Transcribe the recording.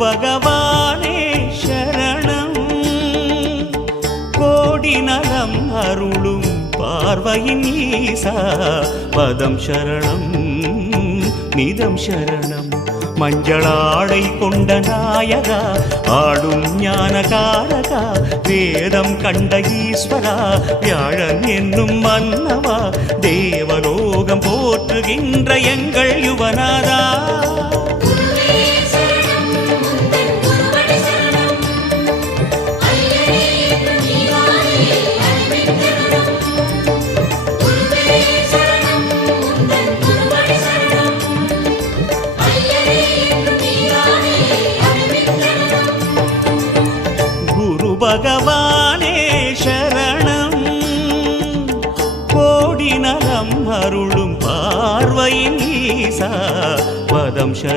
பகவானே சரணம் கோடி நலம் அருளும் பார்வையின் ஈசா பதம் சரணம் நிதம் சரணம் மஞ்சளாடை கொண்ட நாயகா ஆடும் ஞானகாரகா வேதம் கண்ட ஈஸ்வரா வியாழன் என்னும் மன்னவா தேவலோகம் போற்றுகின்ற எங்கள் யுவனாதா பகவானே சரணம் கோடி நலம் அருளும் பார்வையின் ஈசா பதம் சரணம்